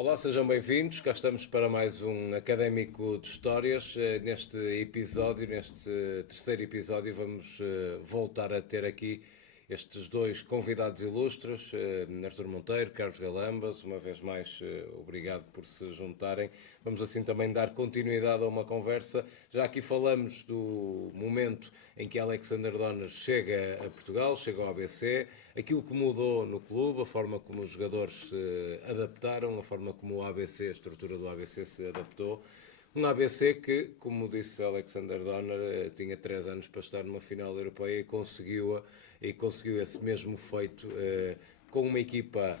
Olá, sejam bem-vindos. Cá estamos para mais um Académico de Histórias. Neste episódio, neste terceiro episódio, vamos voltar a ter aqui estes dois convidados ilustres, Artur Monteiro, Carlos Galambas. Uma vez mais, obrigado por se juntarem. Vamos assim também dar continuidade a uma conversa. Já aqui falamos do momento em que Alexander Donner chega a Portugal, chega ao ABC, aquilo que mudou no clube, a forma como os jogadores se adaptaram, a forma como o ABC, a estrutura do ABC se adaptou. Um ABC que, como disse Alexander Donner, tinha 3 anos para estar numa final europeia e conseguiu esse mesmo feito com uma equipa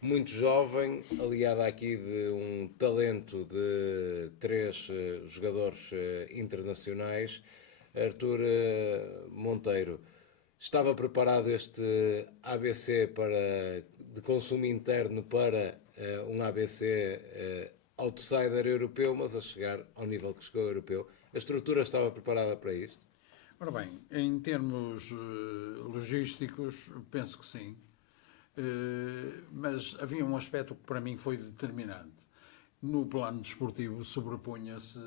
muito jovem, aliada aqui de um talento de 3 jogadores internacionais. Artur Monteiro, estava preparado este ABC de consumo interno para um ABC outsider europeu, mas a chegar ao nível que chegou europeu? A estrutura estava preparada para isto? Ora bem, em termos logísticos, penso que sim. Mas havia um aspecto que para mim foi determinante. No plano desportivo, sobrepunha-se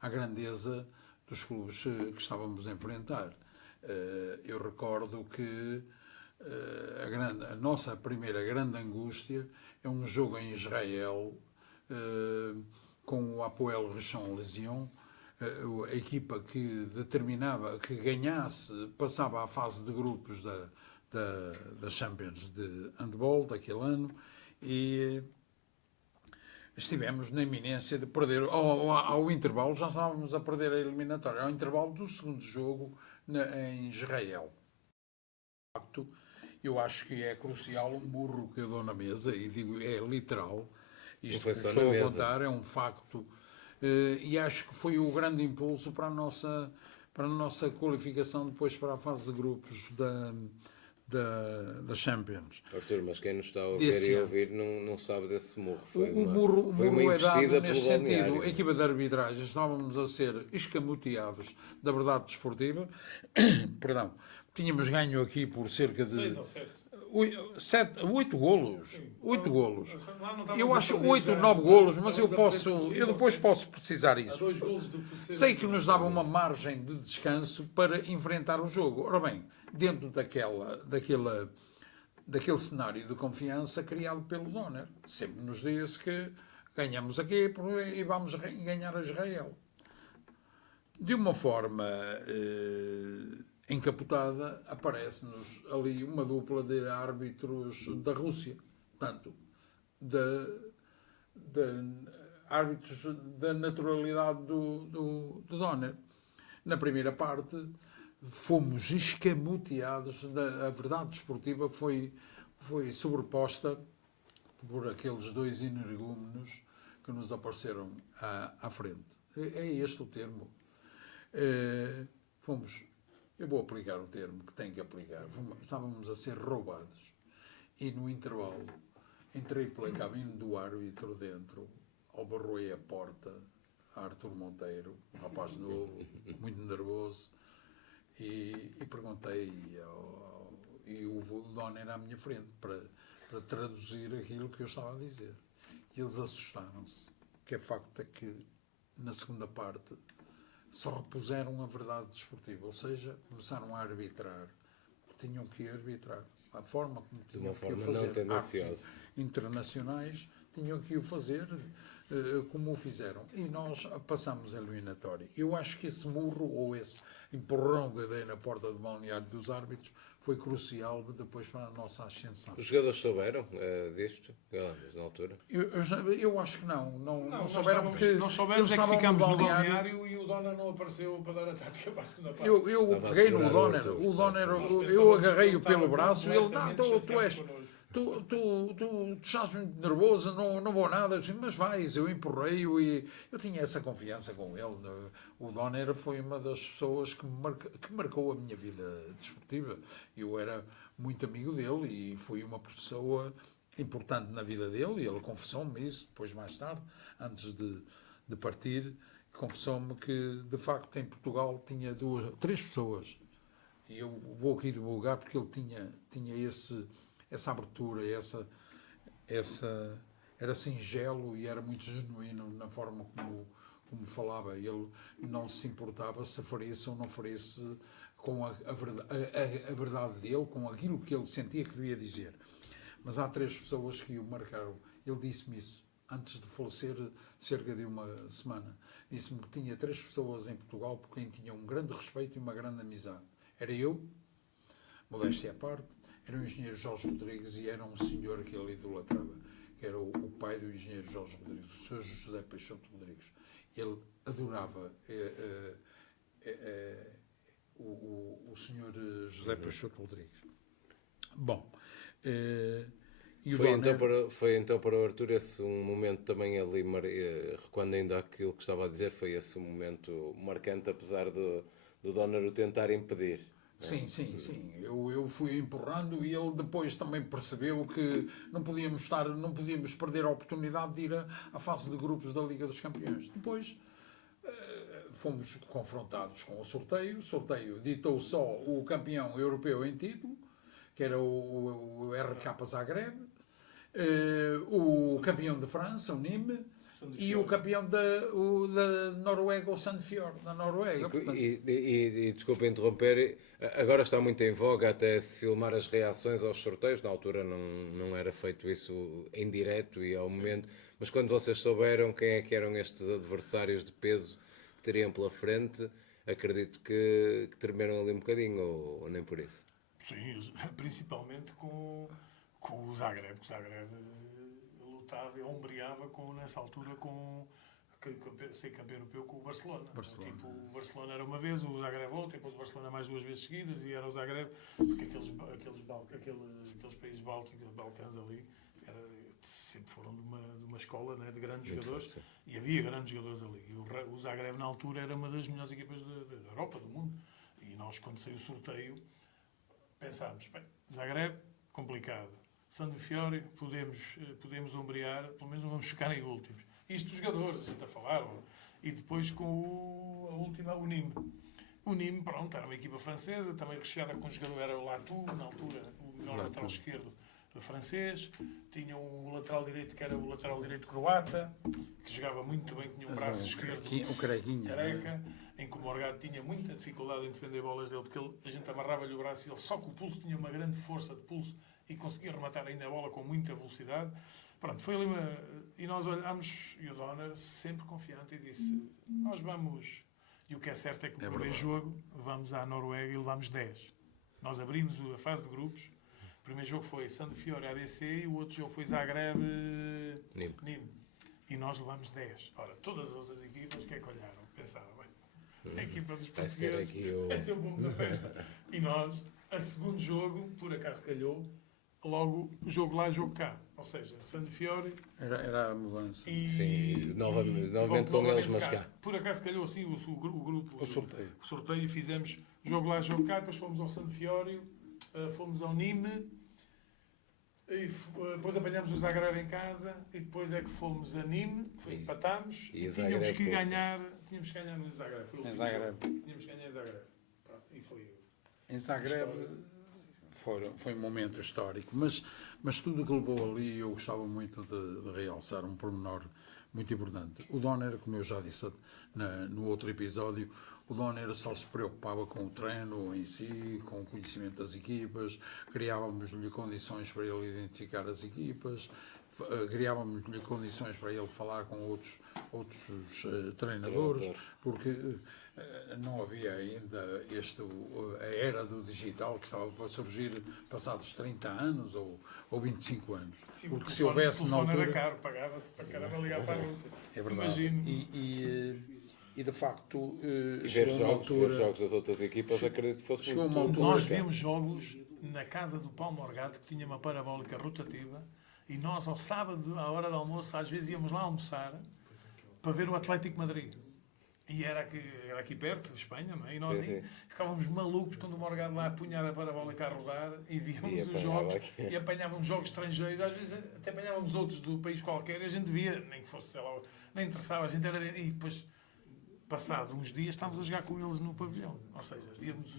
à grandeza dos clubes que estávamos a enfrentar. Eu recordo que a nossa primeira grande angústia é um jogo em Israel com o Hapoel Rishon-LeZion, a equipa que determinava que ganhasse passava à fase de grupos da Champions de handball daquele ano, e estivemos na iminência de perder. Ao intervalo já estávamos a perder a eliminatória, ao intervalo do segundo jogo em Israel. De facto, eu acho que é crucial um burro que eu dou na mesa, e digo, é literal. Isto que estou a contar é um facto, e acho que foi o grande impulso para a nossa qualificação depois para a fase de grupos da Champions. Artur, mas quem nos está a ouvir e a ouvir não sabe desse murro. Foi uma investida neste sentido. A equipa de arbitragem, estávamos a ser escamoteados da verdade desportiva. Perdão. Tínhamos ganho aqui por cerca de 6 ou 7. 8 golos. 8 golos. Eu acho 8 ou 9 golos, mas eu depois posso precisar isso. Sei que nos dava uma margem de descanso para enfrentar o jogo. Ora bem, dentro daquele cenário de confiança criado pelo Donner, sempre nos disse que ganhamos aqui e vamos ganhar a Israel. De uma forma encapotada, aparece-nos ali uma dupla de árbitros da Rússia, tanto de árbitros da naturalidade do Donner. Na primeira parte, fomos escamoteados. A verdade desportiva foi sobreposta por aqueles dois energúmenos que nos apareceram à frente. É este o termo. Eu vou aplicar o termo que tenho que aplicar. Estávamos a ser roubados. E no intervalo, entrei pela cabine do árbitro dentro, albarroei a porta a Artur Monteiro, um rapaz novo, muito nervoso, e perguntei, e o Donner à minha frente, para traduzir aquilo que eu estava a dizer. E eles assustaram-se, que é facto é que na segunda parte só repuseram a verdade desportiva, ou seja, começaram a arbitrar, tinham que arbitrar, a forma como tinham que o fazer, árbitros internacionais tinham que o fazer como o fizeram, e nós passamos a eliminatória. Eu acho que esse murro, ou esse empurrão que eu dei na porta do balneário dos árbitros, foi crucial depois para a nossa ascensão. Os jogadores souberam disto, na altura? Eu acho que não souberam, porque nós soubemos é que ficámos no balneário e o Donner não apareceu para dar a tática para a segunda parte. Eu peguei no Donner, eu agarrei-o pelo braço e ele, tu estás muito nervoso, não vou nada, mas vais, eu empurrei-o e eu tinha essa confiança com ele. O Donner foi uma das pessoas que marcou a minha vida desportiva. Eu era muito amigo dele e fui uma pessoa importante na vida dele, e ele confessou-me isso depois, mais tarde, antes de partir, confessou-me que de facto em Portugal tinha 3 pessoas, e eu vou aqui divulgar porque ele tinha essa abertura, era singelo e era muito genuíno na forma como falava. Ele não se importava se ferisse ou não ferisse com a verdade dele, com aquilo que ele sentia que devia dizer. Mas há 3 pessoas que o marcaram. Ele disse-me isso antes de falecer, cerca de uma semana. Disse-me que tinha 3 pessoas em Portugal por quem tinha um grande respeito e uma grande amizade. Era eu, modéstia à parte, era o engenheiro Jorge Rodrigues e era um senhor que ele idolatrava, que era o pai do engenheiro Jorge Rodrigues, o Sr. José Peixoto Rodrigues. Ele adorava o senhor José Peixoto Rodrigues. Bom, e o foi então para o Arthur esse um momento também ali, quando ainda aquilo que estava a dizer, foi esse um momento marcante, apesar do Donner o tentar impedir. Sim. Eu fui empurrando e ele depois também percebeu que não podíamos perder a oportunidade de ir à fase de grupos da Liga dos Campeões. Depois fomos confrontados com o sorteio. O sorteio ditou só o campeão europeu em título, que era o RK Zagreb, o campeão de França, o Nîmes, e o campeão da Noruega, o Sandefjord, da Noruega. E desculpa interromper, agora está muito em voga até se filmar as reações aos sorteios. Na altura não era feito isso em direto e ao momento, mas quando vocês souberam quem é que eram estes adversários de peso que teriam pela frente, acredito que tremeram ali um bocadinho, ou nem por isso. Sim, principalmente com o Zagreb. O Zagreb lutava e ombreava nessa altura com ser campeão europeu com o Barcelona. Tipo, o Barcelona era uma vez, o Zagreb outra, depois o Barcelona mais 2 vezes seguidas e era o Zagreb, porque aqueles países bálticos, Balcãs ali, sempre foram de uma escola, né, de grandes jogadores, forte. E havia grandes jogadores ali. E o Zagreb na altura era uma das melhores equipas da Europa, do mundo. E nós, quando saiu o sorteio, pensámos, bem, Zagreb, complicado. Sandefjord, podemos ombrear, pelo menos não vamos ficar em últimos. Isto os jogadores, a gente a falar. E depois com o Nîmes. O Nîmes, pronto, era uma equipa francesa, também recheada com jogador, era o Latour, na altura, o melhor lateral esquerdo francês. Tinha o lateral direito, que era o lateral direito croata, que jogava muito bem, tinha um braço esquerdo. O Careca. Em que o Morgado tinha muita dificuldade em defender bolas dele, porque a gente amarrava-lhe o braço e ele só com o pulso tinha uma grande força de pulso e conseguia rematar ainda a bola com muita velocidade. Pronto, foi ali e nós olhámos, e o Donner sempre confiante, e disse, nós vamos, e o que é certo é que no primeiro jogo vamos à Noruega e levámos 10. Nós abrimos a fase de grupos, o primeiro jogo foi Sandefjord ABC e o outro jogo foi Zagreb Nîmes. E nós levámos 10. Ora, todas as outras equipas, o que é que olharam? Pensaram, a equipa dos portugueses vai ser o bom da festa. E nós, a segundo jogo, por acaso calhou, logo jogo lá, jogo cá. Ou seja, Sandefjord... Era a mudança. Sim, novamente com eles, mas cá. Por acaso calhou assim o grupo... O sorteio. O sorteio e fizemos jogo lá, jogo cá, depois fomos ao Sandefjord, fomos ao Nîmes, e depois apanhámos o Zagreb em casa, e depois é que fomos a Nîmes, empatámos, e tínhamos que ganhar no Zagreb. Em Zagreb. Tínhamos que ganhar em Zagreb. E foi... Em Zagreb foi um momento histórico, mas tudo o que levou ali, eu gostava muito de realçar um pormenor muito importante. O Donner, como eu já disse no outro episódio, o Donner só se preocupava com o treino em si, com o conhecimento das equipas, criávamos-lhe condições para ele identificar as equipas, criávamos-lhe condições para ele falar com outros treinadores, porque não havia ainda a era do digital que estava para surgir passados 30 anos ou 25 anos. Sim, porque se houvesse na altura... era caro, pagava-se para caramba ligar para a Rússia. É verdade. E de facto... E ver jogos das outras equipas, acredito que fosse muito... Nós vimos jogos na casa do Paulo Morgado, que tinha uma parabólica rotativa, e nós, ao sábado, à hora do almoço, às vezes íamos lá almoçar para ver o Atlético Madrid. E era aqui perto, de Espanha, não é? E nós ficávamos malucos quando o Morgado lá punha a parabólica a rodar e víamos os jogos e apanhávamos jogos estrangeiros. Às vezes até apanhávamos outros do país qualquer e a gente via, nem que fosse, sei lá, nem interessava, a gente era... E depois, passado uns dias, estávamos a jogar com eles no pavilhão. Ou seja, víamos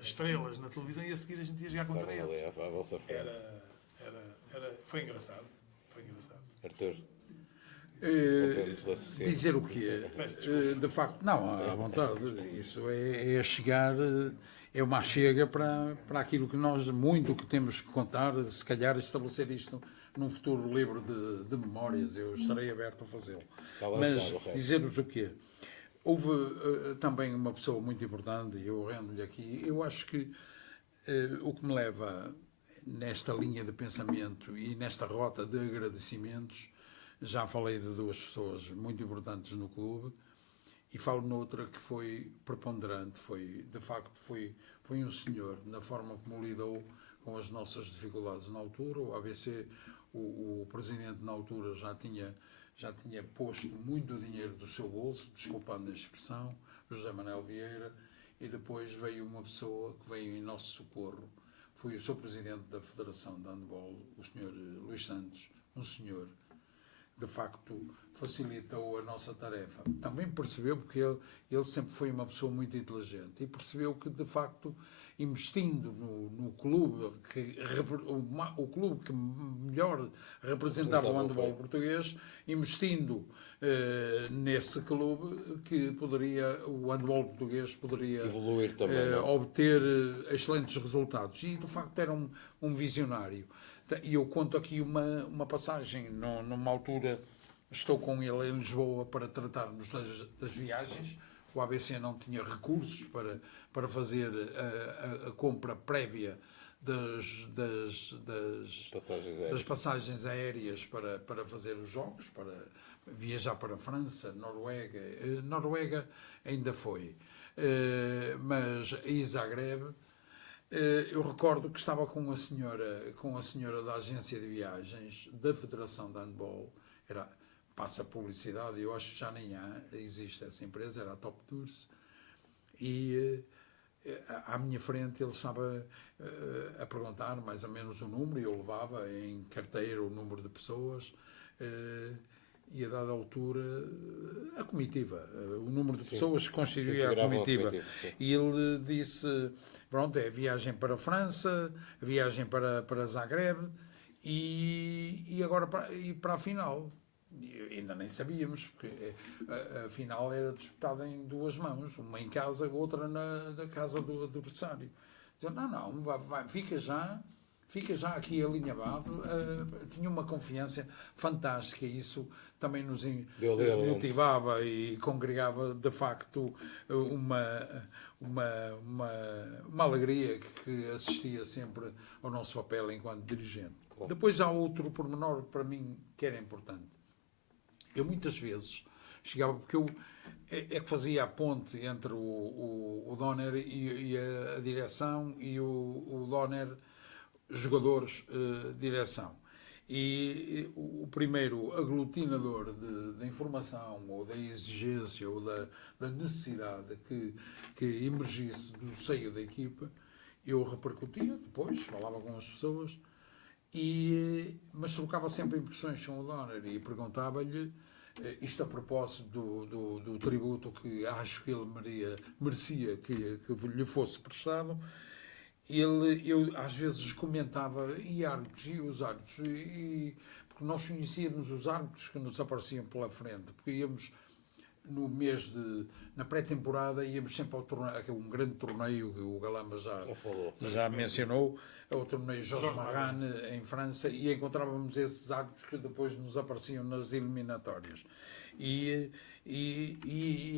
as estrelas na televisão e a seguir a gente ia jogar contra eles. À vossa frente. Foi engraçado. Arthur, interrompemos o raciocínio. Dizer o quê? De facto, não, à vontade. Isso é chegar, é uma chega para aquilo que nós, muito que temos que contar, se calhar estabelecer isto num futuro livro de memórias, eu estarei aberto a fazê-lo. Está lançado, Mas o resto. dizer-vos o quê? Houve também uma pessoa muito importante, e eu rendo-lhe aqui, eu acho que o que me leva nesta linha de pensamento e nesta rota de agradecimentos, já falei de duas pessoas muito importantes no clube e falo noutra que foi preponderante, de facto foi um senhor, na forma como lidou com as nossas dificuldades na altura. O ABC, o presidente na altura já tinha posto muito dinheiro do seu bolso, desculpando a expressão, José Manuel Vieira, e depois veio uma pessoa que veio em nosso socorro, foi o seu presidente da Federação de Handball, o senhor Luís Santos, um senhor de facto facilitou a nossa tarefa. Também percebeu, porque ele sempre foi uma pessoa muito inteligente, e percebeu que de facto, investindo no clube, o clube que melhor representava o handball português, investindo nesse clube, que o handball português poderia Evoluir também, obter excelentes resultados. E de facto era um visionário. E eu conto aqui uma passagem. Numa altura estou com ele em Lisboa para tratarmos das viagens. O ABC não tinha recursos para fazer a compra prévia das passagens aéreas para fazer os jogos, para viajar para a França, Noruega. Noruega ainda foi, mas em Zagreb. Eu recordo que estava com a senhora da agência de viagens da Federação de Handball, passa publicidade, eu acho que já nem existe essa empresa, era a Top Tours, e à minha frente ele estava a perguntar mais ou menos o número, e eu levava em carteira o número de pessoas, e a dada altura a comitiva, o número de pessoas que constituía a comitiva. E ele disse, pronto, é a viagem para a França, a viagem para Zagreb e agora para a final. E ainda nem sabíamos, porque a final era disputada em duas mãos, uma em casa, outra na casa do adversário. Dizia, não, fica já aqui alinhavado. Tinha uma confiança fantástica, e isso também nos motivava e congregava de facto uma alegria que assistia sempre ao nosso papel enquanto dirigente. Claro. Depois há outro pormenor para mim que era importante. Eu muitas vezes chegava, porque eu que fazia a ponte entre o Donner e a direção, e o Donner jogadores, direção. E o primeiro aglutinador da informação, ou da exigência, ou da necessidade que emergisse do seio da equipa, eu repercutia depois, falava com as pessoas, mas trocava sempre impressões com o Donner e perguntava-lhe, isto a propósito do tributo que acho que ele merecia que lhe fosse prestado. Eu às vezes comentava e os árbitros, porque nós conhecíamos os árbitros que nos apareciam pela frente, porque íamos na pré-temporada, íamos sempre ao torneio, um grande torneio que o Galamba já mencionou, o torneio Jorge Marrane em França, e encontrávamos esses árbitros que depois nos apareciam nas eliminatórias. E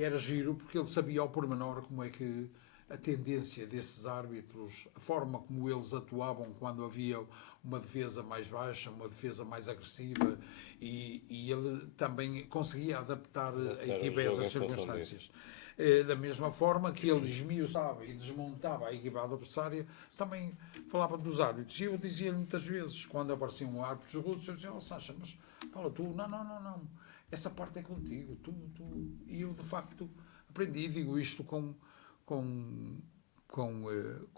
era giro, porque ele sabia ao pormenor como é que a tendência desses árbitros, a forma como eles atuavam quando havia uma defesa mais baixa, uma defesa mais agressiva, e ele também conseguia adaptar a equipa a essas circunstâncias. Da mesma forma que ele esmiuçava e desmontava a equipa adversária, também falava dos árbitros. E eu dizia-lhe muitas vezes, quando apareciam árbitros russos, eu dizia, Sacha, mas fala tu, não, essa parte é contigo, tu. E eu, de facto, aprendi, digo isto com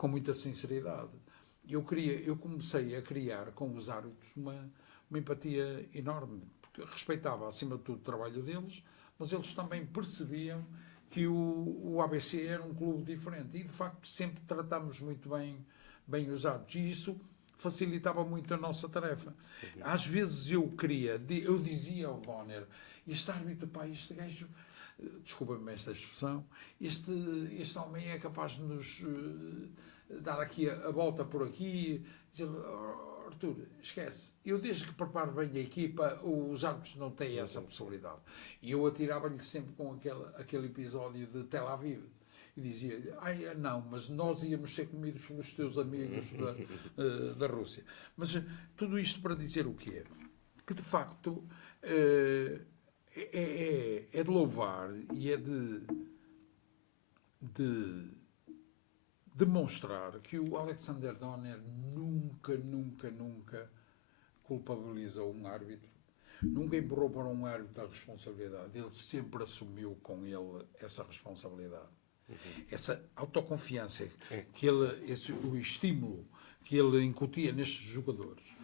muita sinceridade. Eu comecei a criar com os árbitros uma empatia enorme, porque respeitava acima de tudo o trabalho deles, mas eles também percebiam que o ABC era um clube diferente, e de facto sempre tratámos muito bem os árbitros, e isso facilitava muito a nossa tarefa. Às vezes eu dizia ao Donner, este árbitro, pá, este gajo, desculpa-me esta expressão, este homem é capaz de nos dar aqui a volta por aqui, dizer, Arthur, esquece, eu desde que preparo bem a equipa, os árbitros não têm essa possibilidade. E eu atirava-lhe sempre com aquele episódio de Tel Aviv. E dizia, não, mas nós íamos ser comidos pelos teus amigos da Rússia. Mas tudo isto para dizer o quê? Que de facto é de louvar e é de demonstrar que o Alexander Donner nunca culpabilizou um árbitro, nunca empurrou para um árbitro a responsabilidade. Ele sempre assumiu com ele essa responsabilidade. Essa autoconfiança, o estímulo que ele incutia nestes jogadores.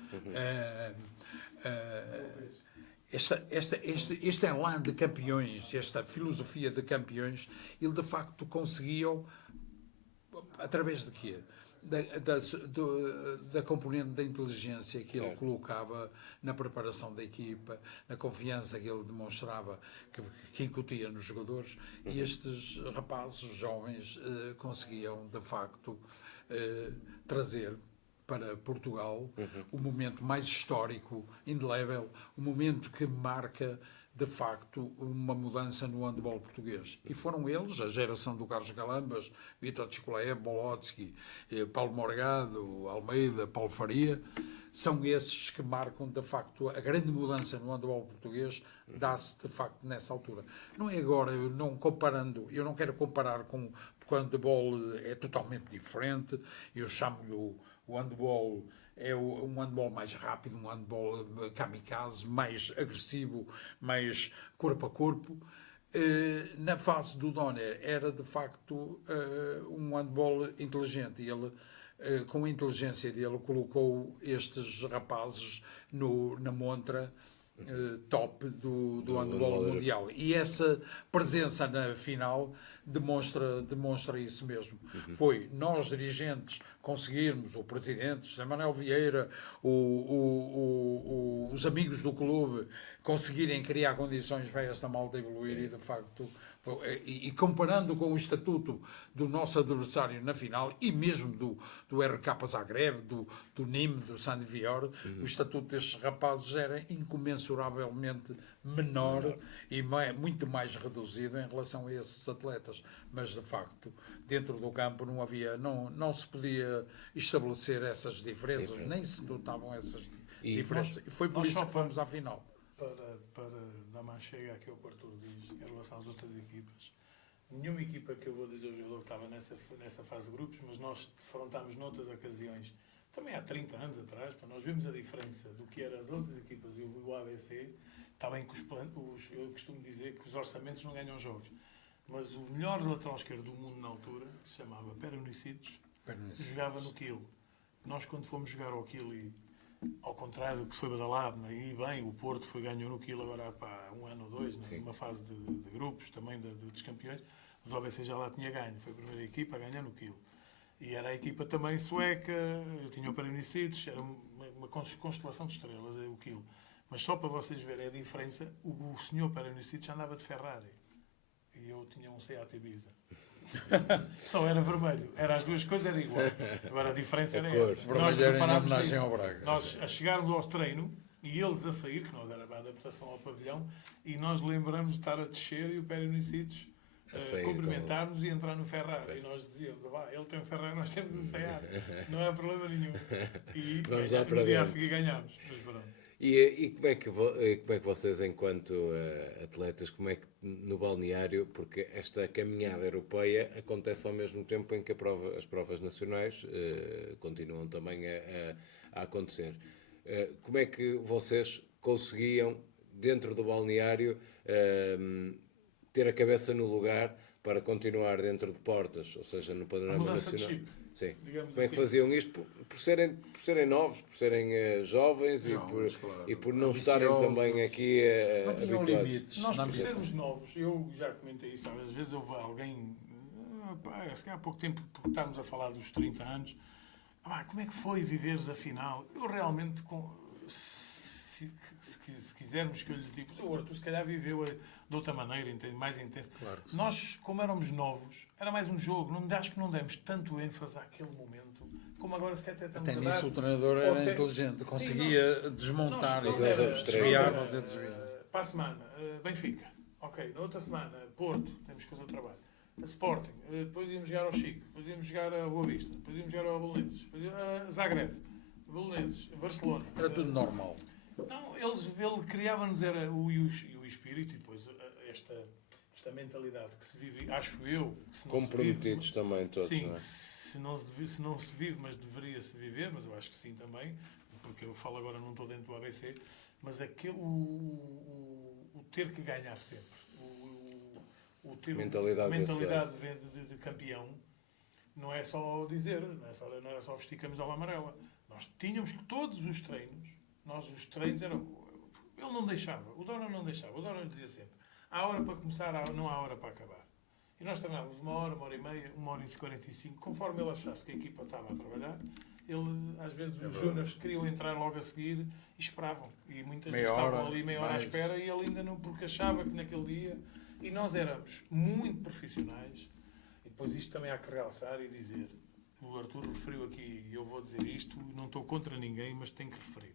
Este elan de campeões, esta filosofia de campeões, ele de facto conseguiu, através de quê? Da componente da inteligência que ele colocava na preparação da equipa, na confiança que ele demonstrava, que incutia nos jogadores, e estes rapazes jovens conseguiam, de facto, trazer para Portugal o momento mais histórico, indelével, o momento que marca, de facto, uma mudança no handball português. E foram eles, a geração do Carlos Galambas, Vítor Tchikolaev, Bolotsky, Paulo Morgado, Almeida, Paulo Faria, são esses que marcam, de facto, a grande mudança no handball português, dá-se, de facto, nessa altura. Não é agora, eu não quero comparar com, porque o handball é totalmente diferente, eu chamo-lhe o handball... É um handball mais rápido, um handball kamikaze, mais agressivo, mais corpo a corpo. Na fase do Donner era, de facto, um handball inteligente. E ele, com a inteligência dele, colocou estes rapazes na montra top do handball mundial. E essa presença na final demonstra isso mesmo. Foi nós, dirigentes, conseguirmos, o presidente, José Manuel Vieira, os amigos do clube, conseguirem criar condições para esta malta evoluir e, de facto, e comparando com o estatuto do nosso adversário na final e mesmo do RK Zagreb, do Nîmes, do Sandvior, o estatuto destes rapazes era incomensuravelmente menor e muito mais reduzido em relação a esses atletas. Mas, de facto, dentro do campo não se podia estabelecer essas diferenças, nem se notavam essas diferenças. E foi por isso que fomos à final. Para dar mais chega àquilo que o Arthur diz em relação às outras equipas, nenhuma equipa que eu vou dizer o jogador que estava nessa fase de grupos, mas nós defrontámos noutras ocasiões, também há 30 anos atrás, nós vimos a diferença do que eram as outras equipas e o ABC. Está bem que eu costumo dizer que os orçamentos não ganham jogos, mas o melhor lateral esquerdo do mundo na altura, que se chamava Peronicides, jogava no Kiel. Nós, quando fomos jogar ao Kiel, e ao contrário do que se foi badalado, e bem, o Porto ganhou no Kiel agora há um ano ou dois, numa fase de grupos também dos campeões, mas o ABC já lá tinha ganho, foi a primeira equipa a ganhar no Kiel. E era a equipa também sueca, eu tinha o Peronicides, era uma constelação de estrelas, o Kiel. Mas só para vocês verem a diferença, o senhor Peronicides andava de Ferrari e eu tinha um Seat Ibiza. Só era vermelho. As duas coisas eram igual. Agora a diferença era essa. Nós preparámos nós a chegarmos ao treino e eles a sair, que nós era para a adaptação ao pavilhão, e nós lembramos de estar a descer e o Peronicides cumprimentar-nos e entrar no Ferrari. E nós dizíamos, ele tem um Ferrari, nós temos um Seat. Não há problema nenhum. E no dia a seguir ganhámos. Mas pronto. E como é que vocês, enquanto atletas, como é que no balneário, porque esta caminhada europeia acontece ao mesmo tempo em que as provas nacionais continuam também a acontecer. Como é que vocês conseguiam, dentro do balneário, ter a cabeça no lugar para continuar dentro de portas, ou seja, no panorama nacional? De chip. Sim. Como é que faziam isto? Por serem novos, por serem jovens e por não estarem também aqui habituados. Nós, por sermos novos, eu já comentei isso, às vezes houve alguém, há pouco tempo, porque estamos a falar dos 30 anos, como é que foi viveres a final? Eu realmente, se quisermos que eu lhe diga, o Arthur se calhar viveu de outra maneira, mais intenso. Claro que sim. Nós, como éramos novos, era mais um jogo. Acho que não demos tanto ênfase àquele momento, como agora se calhar até estamos Até a dar. nisso o treinador era inteligente, conseguia desmontar e desviar. Para a semana, Benfica. Ok, na outra semana, Porto, temos que fazer o trabalho. Sporting, depois íamos jogar ao Chico, depois íamos jogar a Boa Vista, depois íamos jogar ao Belenenses, Zagreb, Belenenses, Barcelona. Era tudo normal. Não, ele criava-nos o espírito e depois esta mentalidade que se vive, acho eu, que se não Comprometidos se vive, também todos, sim, não é? se não se vive, mas deveria-se viver, mas eu acho que sim também, porque eu falo agora, não estou dentro do ABC, mas o ter que ganhar sempre, o ter Mentalidade de campeão, não é só dizer, não era só vestir camisola amarela. Nós tínhamos que todos os treinos, os treinos eram... Ele não deixava, o Dona não deixava, o Dona dizia sempre, há hora para começar, não há hora para acabar. E nós treinávamos 1 hora, 1 hora e meia, 1 hora e 45, conforme ele achasse que a equipa estava a trabalhar. Ele, às vezes, os júniores queriam entrar logo a seguir e esperavam. E muitas vezes estavam ali meia hora à espera e ele ainda não, porque achava que naquele dia... E nós éramos muito profissionais. E depois isto também há que realçar e dizer, o Arthur referiu aqui, e eu vou dizer isto, não estou contra ninguém, mas tenho que referir.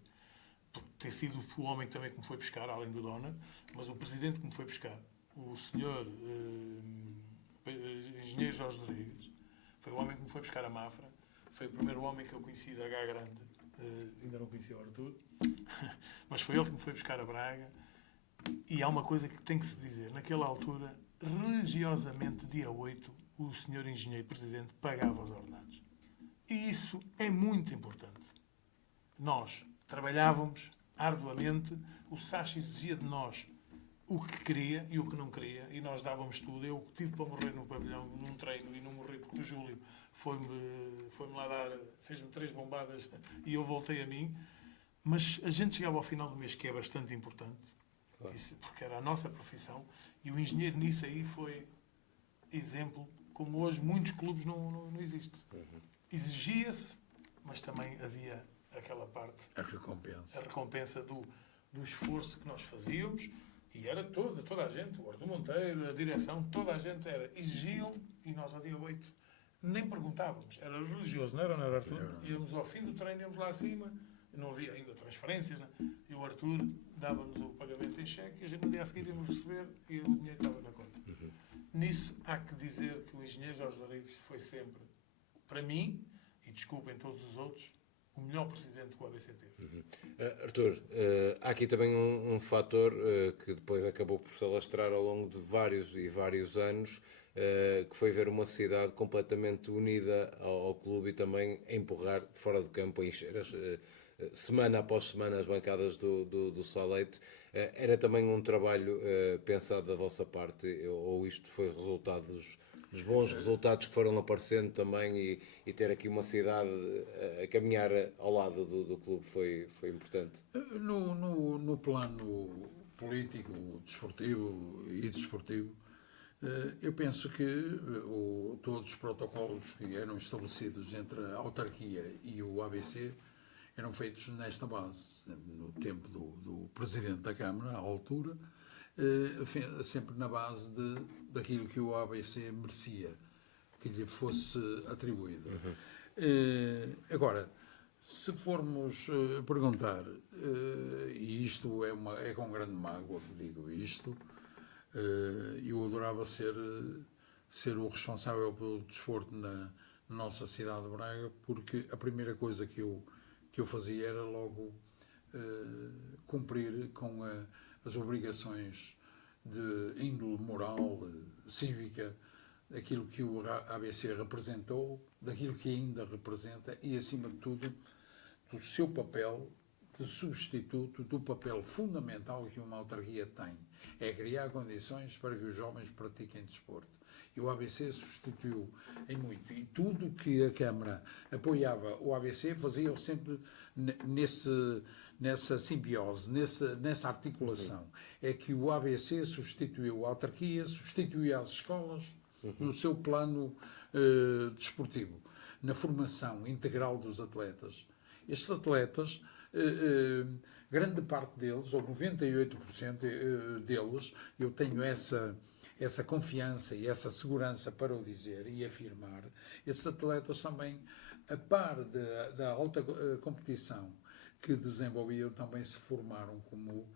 Porque tem sido o homem também que me foi buscar, além do Dona, mas o presidente que me foi buscar, o senhor engenheiro Jorge Rodrigues, foi o homem que me foi buscar a Mafra, foi o primeiro homem que eu conheci da H Grande, ainda não conhecia o Arthur, mas foi ele que me foi buscar a Braga. E há uma coisa que tem que se dizer, naquela altura, religiosamente, dia 8, o senhor engenheiro presidente pagava os ordenados. E isso é muito importante. Nós trabalhávamos arduamente, o Sacha exigia de nós o que queria e o que não queria, e nós dávamos tudo. Eu tive para morrer no pavilhão, num treino, e não morri porque o Júlio foi-me lá dar, fez-me 3 bombadas e eu voltei a mim. Mas a gente chegava ao final do mês, que é bastante importante, porque era a nossa profissão, e o engenheiro nisso aí foi exemplo, como hoje muitos clubes não existe. Exigia-se, mas também havia aquela parte, a recompensa do esforço que nós fazíamos, e era toda a gente, o Artur Monteiro, a direção, toda a gente exigiam, e nós ao dia 8 nem perguntávamos, era religioso, não era Artur? Íamos ao fim do treino, íamos lá acima, não havia ainda transferências, né? E o Artur dava-nos o pagamento em cheque e a gente no dia a seguir íamos receber e o dinheiro estava na conta. Nisso há que dizer que o engenheiro Jorge Rodrigues foi sempre, para mim, e desculpem todos os outros, o melhor presidente que o ABC teve. Arthur, há aqui também um fator que depois acabou por se alastrar ao longo de vários anos, que foi ver uma cidade completamente unida ao clube e também a empurrar fora do campo, a encher semana após semana as bancadas do Salete. Era também um trabalho pensado da vossa parte, ou isto foi resultado dos bons resultados que foram aparecendo também, e ter aqui uma cidade a caminhar ao lado do clube foi importante? No plano político, desportivo e desportivo, eu penso que todos os protocolos que eram estabelecidos entre a autarquia e o ABC eram feitos nesta base, no tempo do Presidente da Câmara, à altura, sempre na base daquilo que o ABC merecia, que lhe fosse atribuído. Agora, se formos perguntar, e isto é com grande mágoa que digo isto, eu adorava ser o responsável pelo desporto na nossa cidade de Braga, porque a primeira coisa que eu fazia era logo cumprir com as obrigações de índole moral, cívica, daquilo que o ABC representou, daquilo que ainda representa e, acima de tudo, do seu papel de substituto do papel fundamental que uma autarquia tem. É criar condições para que os jovens pratiquem desporto. E o ABC substituiu em muito. E tudo que a Câmara apoiava o ABC fazia sempre nessa simbiose, nessa articulação. É que o ABC substituiu a autarquia, substituiu as escolas no seu plano desportivo. na formação integral dos atletas. Estes atletas, grande parte deles, ou 98% deles, eu tenho essa confiança e essa segurança para o dizer e afirmar, esses atletas também, a par da alta competição que desenvolviam, também se formaram como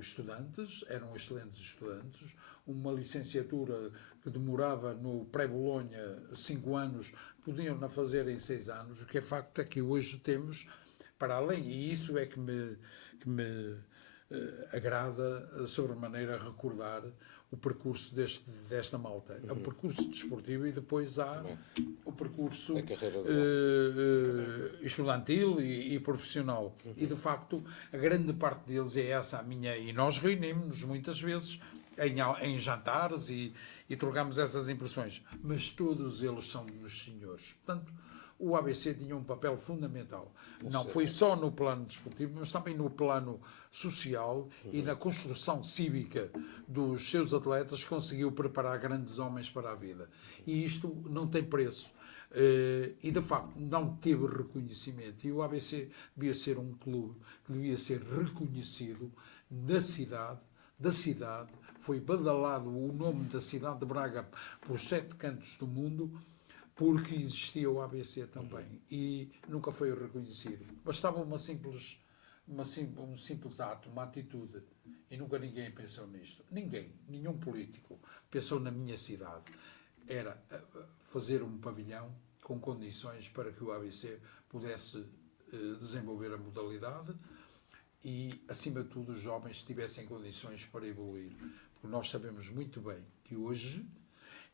estudantes, eram excelentes estudantes, uma licenciatura que demorava no pré-Bolonha 5 anos, podiam-na fazer em 6 anos, o que é facto é que hoje temos, para além, e isso é que me agrada sobremaneira recordar o percurso desta malta. É um percurso desportivo e depois há o percurso estudantil e profissional. E de facto, a grande parte deles é essa a minha. E nós reunimos-nos muitas vezes em jantares e trocamos essas impressões. Mas todos eles são dos senhores. Portanto, o ABC tinha um papel fundamental. Não foi só no plano desportivo, mas também no plano social e na construção cívica dos seus atletas, conseguiu preparar grandes homens para a vida. E isto não tem preço. E de facto não teve reconhecimento. E o ABC devia ser um clube que devia ser reconhecido da cidade. Foi badalado o nome da cidade de Braga por 7 cantos do mundo, porque existia o ABC também e nunca foi reconhecido. Bastava um simples ato, uma atitude, e nunca ninguém pensou nisto. Nenhum político pensou na minha cidade. Era fazer um pavilhão com condições para que o ABC pudesse desenvolver a modalidade e, acima de tudo, os jovens tivessem condições para evoluir. Porque nós sabemos muito bem que hoje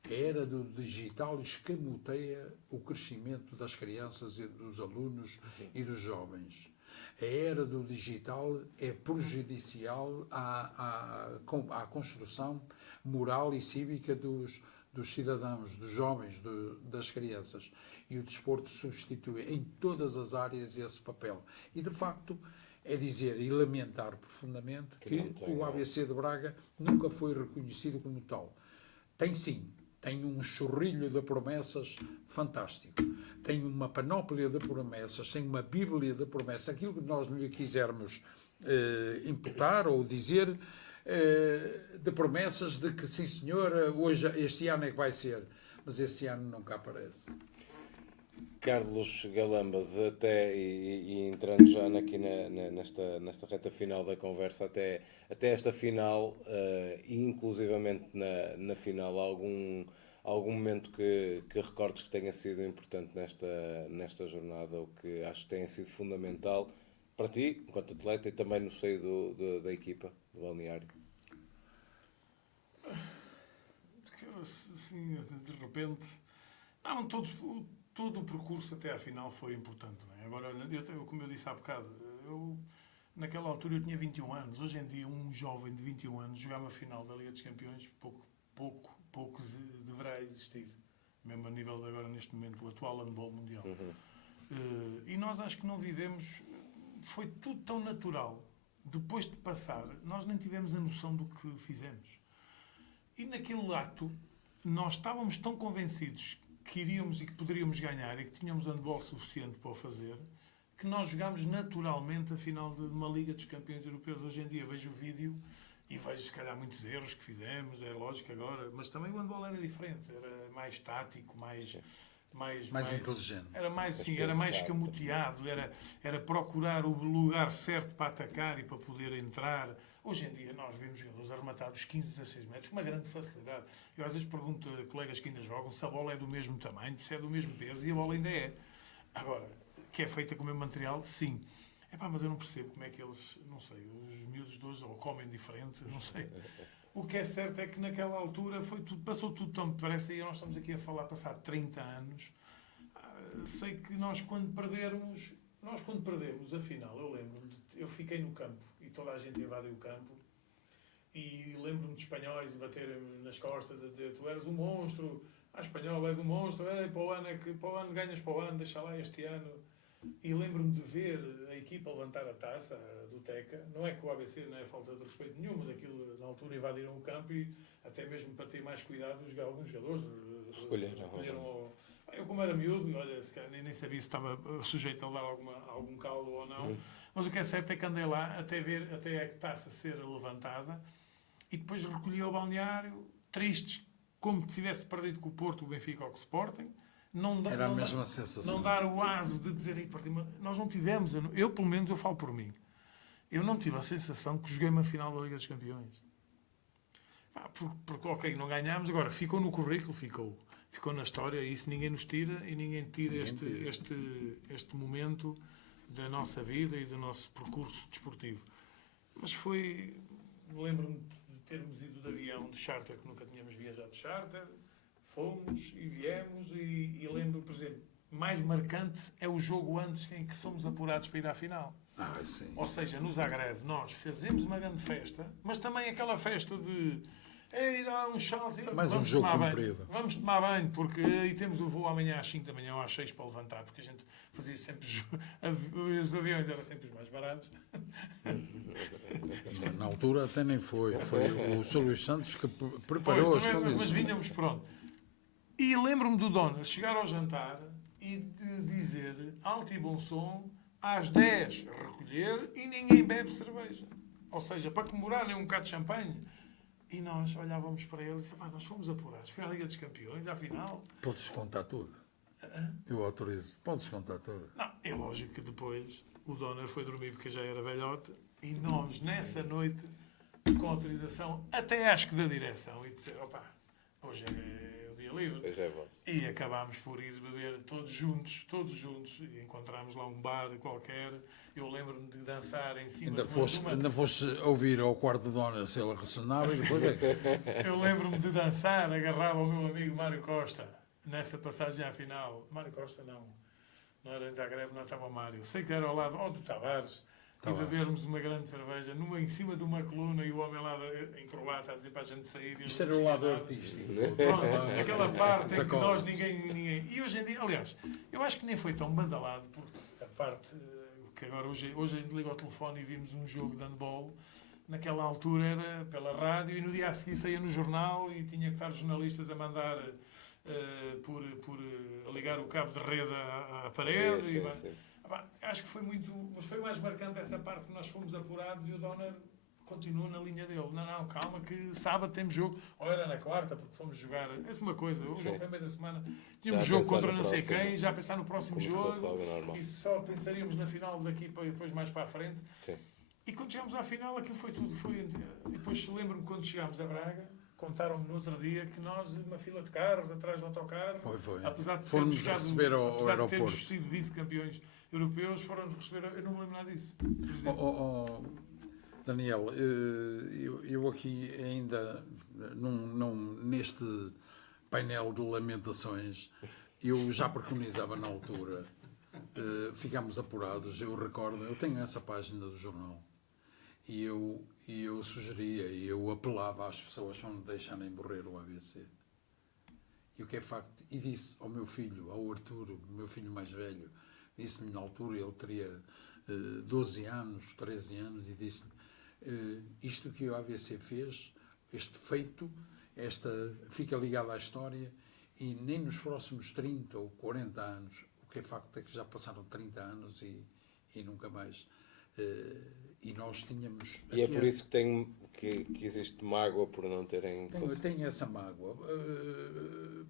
a era do digital escamoteia o crescimento das crianças e dos alunos e dos jovens. A era do digital é prejudicial à construção moral e cívica dos cidadãos, dos jovens, das crianças. E o desporto substitui em todas as áreas esse papel. E, de facto, é dizer e lamentar profundamente que o ABC de Braga nunca foi reconhecido como tal. Tem um chorrilho de promessas fantástico. Tem uma panóplia de promessas, tem uma bíblia de promessas. Aquilo que nós lhe quisermos imputar ou dizer de promessas de que, sim senhor, hoje, este ano é que vai ser. Mas esse ano nunca aparece. Carlos Galambas, e entrando já aqui nesta reta final da conversa, até esta final, e inclusivamente na final, algum momento que recordes que tenha sido importante nesta jornada, ou que acho que tenha sido fundamental para ti, enquanto atleta, e também no seio da equipa, do balneário? Assim, de repente... Todo o percurso até à final foi importante. Não é? Agora, como eu disse há bocado, naquela altura eu tinha 21 anos. Hoje em dia, um jovem de 21 anos jogar uma final da Liga dos Campeões, pouco deverá existir. Mesmo a nível de agora, neste momento, o atual handball mundial. E nós acho que não vivemos... Foi tudo tão natural. Depois de passar, nós nem tivemos a noção do que fizemos. E naquele ato, nós estávamos tão convencidos que iríamos e que poderíamos ganhar e que tínhamos handball suficiente para o fazer, que nós jogámos naturalmente a final de uma Liga dos Campeões Europeus. Hoje em dia vejo o vídeo e vejo se calhar muitos erros que fizemos, é lógico agora, mas também o handball era diferente, era mais tático, mais inteligente. Era mais escamoteado, era procurar o lugar certo para atacar e para poder entrar. Hoje em dia nós vemos jogadores arrematados 15, 16 metros com uma grande facilidade. Eu às vezes pergunto a colegas que ainda jogam se a bola é do mesmo tamanho, se é do mesmo peso, e a bola ainda é. Agora, que é feita com o mesmo material, sim. Mas eu não percebo como é que eles, não sei, os miúdos de hoje ou comem diferente, não sei. O que é certo é que naquela altura passou tudo tão depressa e nós estamos aqui a falar passar 30 anos. Sei que nós quando perdemos a final, eu fiquei no campo e toda a gente invadiu o campo e lembro-me de espanhóis e baterem-me nas costas a dizer: tu eres um monstro, espanhol, és um monstro, para o ano ganhas, para o ano, deixa lá este ano. E lembro-me de ver a equipa levantar a taça do Teca. Não é que o ABC não é falta de respeito nenhum, mas aquilo na altura invadiram o campo e até mesmo para ter mais cuidado alguns jogadores recolheram Eu, como era miúdo, olha, se calhar nem sabia se estava sujeito a levar algum caldo ou não, mas o que é certo é que andei lá até a taça ser levantada e depois recolhi ao balneário, tristes, como se tivesse perdido com o Porto, o Benfica ou com o Sporting. Era a mesma sensação. Não dar o aso de dizer, nós não tivemos, eu pelo menos eu falo por mim, eu não tive a sensação que joguei uma final da Liga dos Campeões. Porque ok, não ganhámos, agora ficou no currículo, ficou na história, e isso ninguém nos tira e ninguém tira este momento da nossa vida e do nosso percurso desportivo. Mas lembro-me de termos ido de avião de charter, que nunca tínhamos viajado de charter, fomos e viemos, e lembro, por exemplo, mais marcante é o jogo antes em que somos apurados para ir à final. Sim. Ou seja, no Zagreb nós fazemos uma grande festa, mas também aquela festa de ir a um salto, mais um jogo comprido. Vamos tomar banho, porque aí temos o voo amanhã às 5 da manhã ou às 6 para levantar, porque a gente fazia sempre os aviões eram sempre os mais baratos. Na altura até nem foi o Sr. Luís Santos que preparou as condições. Mas vinhamos pronto. E lembro-me do dono chegar ao jantar e de dizer alto e bom som, às 10 recolher e ninguém bebe cerveja. Ou seja, para comemorar nem um bocado de champanhe. E nós olhávamos para ele e dissíamos, nós fomos apurados, foi a Liga dos Campeões, afinal. Podes contar tudo. Eu autorizo. Podes contar tudo. Não, é lógico que depois o Donner foi dormir porque já era velhote e nós, nessa noite, com autorização, até acho que da direção, e disseram, hoje é o dia livre. Hoje é vosso. E acabámos por ir beber todos juntos, e encontramos lá um bar qualquer. Eu lembro-me de dançar em cima Ainda foste ouvir ao quarto de dona se ele ressonava e depois é que... Eu lembro-me de dançar, agarrava o meu amigo Mário Costa, nessa passagem à final. Mário Costa não era em Zagreb, não estava o Mário. Sei que era ao lado do Tavares. E bebermos uma grande cerveja em cima de uma coluna e o homem lá em croata a dizer para a gente sair. Isto era o lado artístico. Pronto, aquela parte em que nós ninguém... E hoje em dia, aliás, eu acho que nem foi tão badalado, porque a parte que agora hoje a gente liga ao telefone e vimos um jogo de handball, naquela altura era pela rádio e no dia a seguir saía no jornal e tinha que estar os jornalistas a mandar a ligar o cabo de rede à parede. Sim. Acho que foi muito... Mas foi mais marcante essa parte que nós fomos apurados e o Donner continua na linha dele. Não, calma, que sábado temos jogo. Ou era na quarta, porque fomos jogar... Essa é uma coisa. O jogo foi meio da semana. Tínhamos jogo contra não sei quem, já pensar no próximo jogo. E só pensaríamos na final daqui depois mais para a frente. Sim. E quando chegámos à final, aquilo foi tudo. E depois lembro-me quando chegámos a Braga, contaram-me no outro dia que nós, uma fila de carros, atrás do autocarro... Foi. Apesar de fomos receber ao aeroporto. termos sido vice-campeões europeus, foram-nos receber... Eu não me lembro nada disso. Daniel, eu aqui ainda, neste painel de lamentações, eu já preconizava na altura, ficámos apurados, eu recordo, eu tenho essa página do jornal, e eu sugeria, eu apelava às pessoas para não deixarem morrer o ABC. E o que é facto, e disse ao meu filho, ao Arturo, meu filho mais velho, disse-lhe na altura, ele teria 12 anos, 13 anos, e disse-lhe, isto que o ABC fez, este feito, fica ligado à história, e nem nos próximos 30 ou 40 anos, o que é facto é que já passaram 30 anos e nunca mais. E nós tínhamos... E é por isso que existe mágoa por não terem... Tenho essa mágoa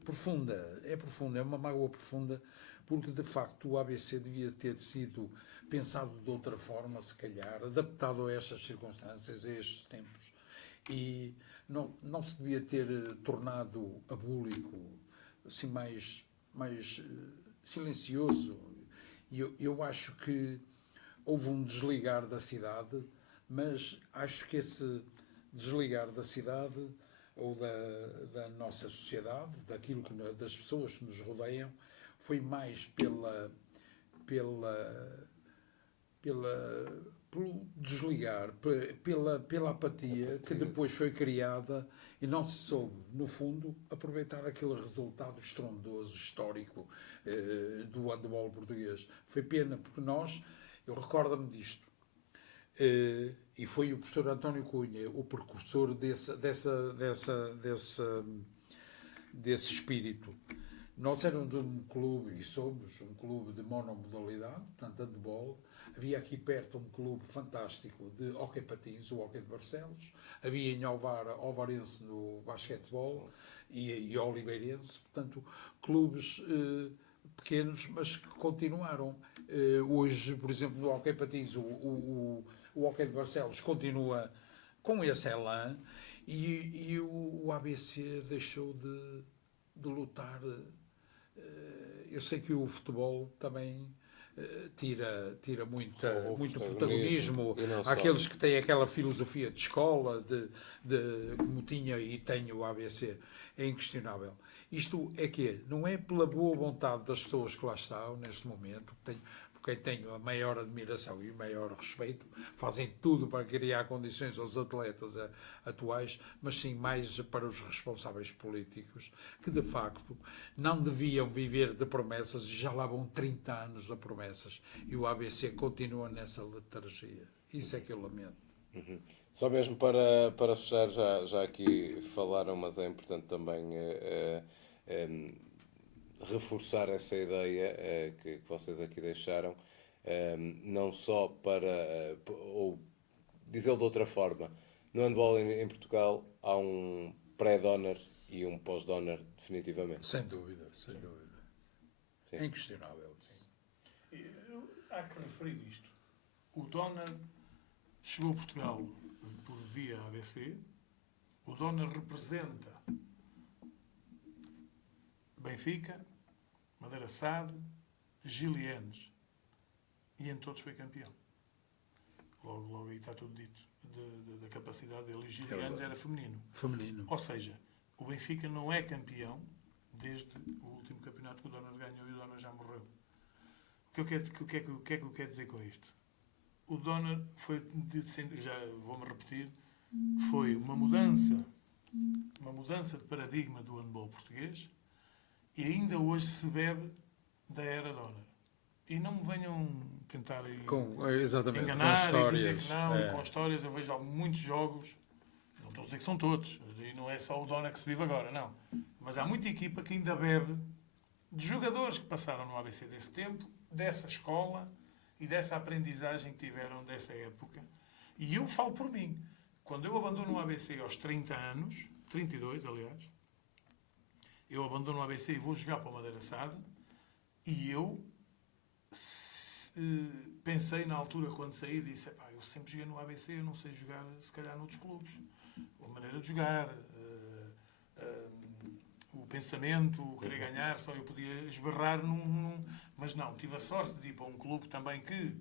profunda, é uma mágoa profunda, porque de facto o ABC devia ter sido pensado de outra forma, se calhar, adaptado a estas circunstâncias, a estes tempos, e não se devia ter tornado abúlico, assim, mais silencioso. E eu acho que houve um desligar da cidade, mas acho que esse desligar da cidade ou da nossa sociedade, das pessoas que nos rodeiam, foi mais pelo desligar, pela apatia que depois foi criada e não se soube, no fundo, aproveitar aquele resultado estrondoso, histórico do handball português. Foi pena, porque eu recordo-me disto, e foi o professor António Cunha, o precursor desse espírito. Nós éramos um clube, e somos um clube de monomodalidade, portanto, handball. Havia aqui perto um clube fantástico de hóquei patins, o Hóquei de Barcelos. Havia em Alvarense no basquetebol e Oliveirense. Portanto, clubes pequenos, mas que continuaram. Hoje, por exemplo, no hóquei patins, o Hóquei de Barcelos continua com esse elan e o ABC deixou de lutar. Eu sei que o futebol também tira muito protagonismo àqueles que têm aquela filosofia de escola, como tinha e tem o ABC. É inquestionável. Isto é que não é pela boa vontade das pessoas que lá estão neste momento, por quem tenho a maior admiração e o maior respeito, fazem tudo para criar condições aos atletas atuais, mas sim mais para os responsáveis políticos, que de facto não deviam viver de promessas, e já lá vão 30 anos de promessas, e o ABC continua nessa letargia. Isso é que eu lamento. Uhum. Só mesmo para fechar, já aqui falaram, mas é importante também reforçar essa ideia que vocês aqui deixaram, não só ou dizê-lo de outra forma, no handball em Portugal há um pré-donor e um pós-donor definitivamente. Sem dúvida, sem dúvida. Sim. É inquestionável. Sim. Há que referir isto. O donor chegou a Portugal por via ABC. O donor representa Benfica, Madeira SAD, Gilianes. E em todos foi campeão. Logo aí está tudo dito. Da capacidade dele. E Gilianes era feminino. Ou seja, o Benfica não é campeão desde o último campeonato que o Donor ganhou e o Donor já morreu. O que é que eu quero dizer com isto? O Donor foi, já vou-me repetir, foi uma mudança de paradigma do handball português e ainda hoje se bebe da era Donor. E não me venham tentar enganar e dizer que não, e com histórias. Eu vejo muitos jogos, não estou a dizer que são todos, e não é só o Donor que se vive agora, não. Mas há muita equipa que ainda bebe de jogadores que passaram no ABC desse tempo, dessa escola e dessa aprendizagem que tiveram dessa época. E eu falo por mim. Quando eu abandono o ABC aos 30 anos, 32 aliás, eu abandono o ABC e vou jogar para o Madeira SAD, e eu pensei na altura quando saí, disse, eu sempre joguei no ABC, eu não sei jogar se calhar noutros clubes. A maneira de jogar, o pensamento, o querer ganhar, só eu podia esbarrar mas não, tive a sorte de ir para um clube também que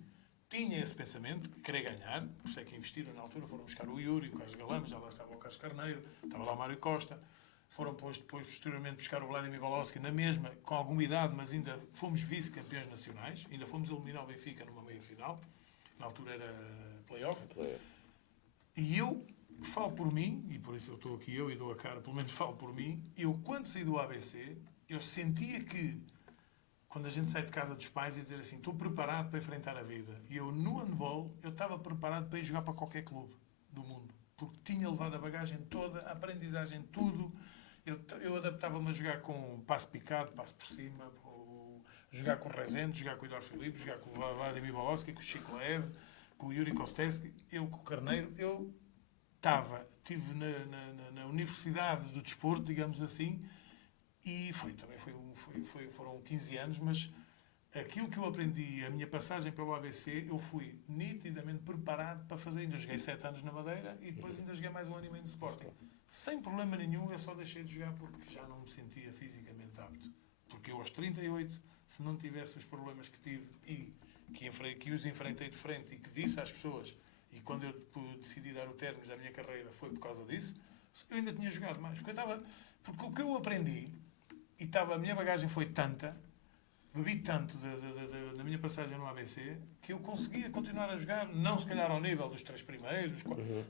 tinha esse pensamento, que querer ganhar, por isso é que investiram na altura, foram buscar o Yuri, o Carlos Galama, já lá estava o Carlos Carneiro, estava lá o Mário Costa, foram depois posteriormente buscar o Vladimir Balowski na mesma, com alguma idade, mas ainda fomos vice-campeões nacionais, ainda fomos eliminar o Benfica numa meia-final, na altura era play-off, e eu falo por mim, e por isso eu estou aqui eu e dou a cara, pelo menos falo por mim, eu quando saí do ABC, eu sentia que quando a gente sai de casa dos pais e dizer assim, estou preparado para enfrentar a vida. E eu no handball, eu estava preparado para ir jogar para qualquer clube do mundo. Porque tinha levado a bagagem toda, a aprendizagem, tudo. Eu adaptava-me a jogar com passo picado, passo por cima, jogar com o Rezende, jogar com o Eduardo Filipe, jogar com o Vladimir Balowski, com o Chico Leve, com o Yuri Kostevski, eu com o Carneiro. Eu estive na Universidade do Desporto, digamos assim, e foram 15 anos, mas aquilo que eu aprendi, a minha passagem pelo ABC, eu fui nitidamente preparado para fazer. Ainda joguei 7 anos na Madeira e depois ainda joguei mais um ano e meio no Sporting. Sem problema nenhum, eu só deixei de jogar porque já não me sentia fisicamente apto. Porque eu aos 38, se não tivesse os problemas que tive e que os enfrentei de frente e que disse às pessoas, e quando eu decidi dar o término da minha carreira foi por causa disso, eu ainda tinha jogado mais. Porque o que eu aprendi, a minha bagagem foi tanta, bebi tanto da minha passagem no ABC, que eu conseguia continuar a jogar, não se calhar ao nível dos 3 primeiros,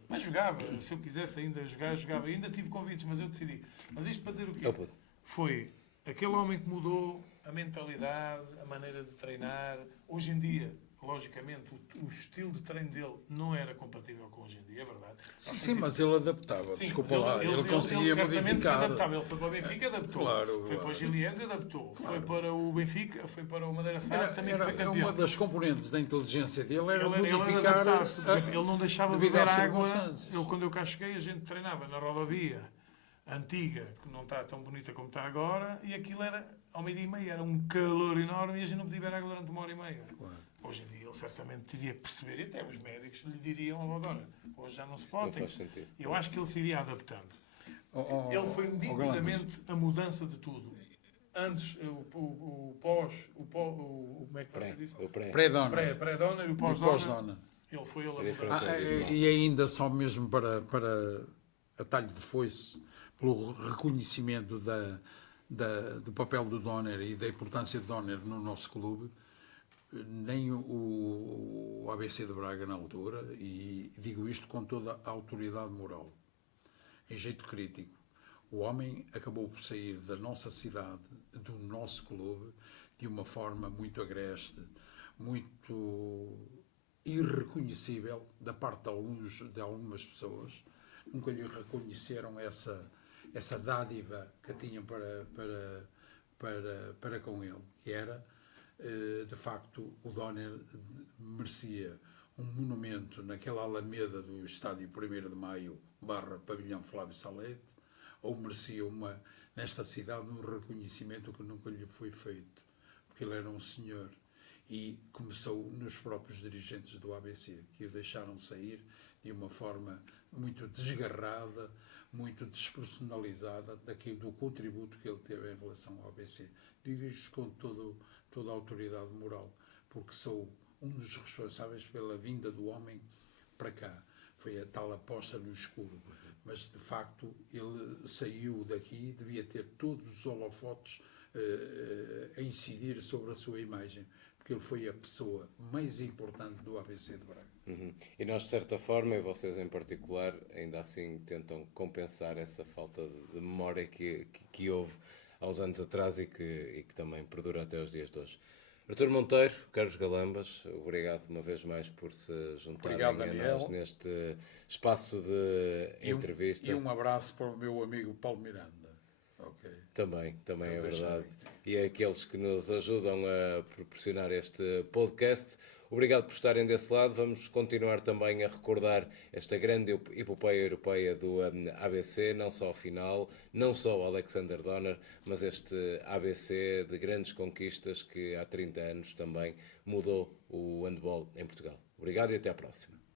mas jogava. Se eu quisesse ainda jogar, jogava. Ainda tive convites, mas eu decidi. Mas isto para dizer o quê? Foi aquele homem que mudou a mentalidade, a maneira de treinar. Hoje em dia, logicamente, o estilo de treino dele não era compatível com hoje em dia, é verdade. Sim, mas ele adaptava. Sim, Desculpa mas lá, ele conseguia certamente se modificar. adaptava. Ele foi para o Benfica, adaptou. Claro, Foi para o Gilienses, adaptou. Foi Claro. para o Benfica, foi para o Madeira Sá, também foi Era campeão. uma das componentes da inteligência dele era Ele era modificar adaptar-se. Por exemplo, ele não deixava de devido beber às água. circunstâncias. Quando eu cá cheguei, a gente treinava na rodovia antiga, que não está tão bonita como está agora, e aquilo era, ao meio-dia e meia, era um calor enorme e a gente não podia beber água durante 1h30. Claro. Hoje em dia ele certamente teria que perceber, e até os médicos lhe diriam, oh, dona, hoje já não se pode. Não faz sentido. Eu acho que ele se iria adaptando. Oh, Ele foi Galamas, nitidamente a mudança de tudo. Antes, o pós, como é que você disse? O pré. pré-dona. Pré-dona e o E pós-dona. pós-dona. Ele foi ele a A diferença mudar. é abismal. E ainda só mesmo para atalho de foice, pelo reconhecimento do papel do Donner e da importância do Donner no nosso clube, nem o ABC de Braga na altura, e digo isto com toda a autoridade moral, em jeito crítico, o homem acabou por sair da nossa cidade, do nosso clube, de uma forma muito agreste, muito irreconhecível da parte de algumas pessoas. Nunca lhe reconheceram essa dádiva que tinham para com ele, que era, de facto, o Donner merecia um monumento naquela alameda do estádio 1º de Maio / Pavilhão Flávio Salete, ou merecia nesta cidade um reconhecimento que nunca lhe foi feito, porque ele era um senhor. E começou nos próprios dirigentes do ABC, que o deixaram sair de uma forma muito desgarrada, muito despersonalizada do contributo que ele teve em relação ao ABC. Digo isto com toda a autoridade moral, porque sou um dos responsáveis pela vinda do homem para cá. Foi a tal aposta no escuro. Mas, de facto, ele saiu daqui, devia ter todos os holofotes a incidir sobre a sua imagem, porque ele foi a pessoa mais importante do ABC de Braga. Uhum. E nós, de certa forma, e vocês em particular, ainda assim tentam compensar essa falta de memória que houve há uns anos atrás e que também perdura até os dias de hoje. Artur Monteiro, Carlos Galambas, obrigado uma vez mais por se juntarem Obrigado, a Daniel. nós neste espaço de entrevista. E um abraço para o meu amigo Paulo Miranda. Okay. Também é Eu verdade. deixarei. E é aqueles que nos ajudam a proporcionar este podcast. Obrigado por estarem desse lado. Vamos continuar também a recordar esta grande epopeia europeia do ABC, não só a final, não só o Alexander Donner, mas este ABC de grandes conquistas que há 30 anos também mudou o handball em Portugal. Obrigado e até à próxima.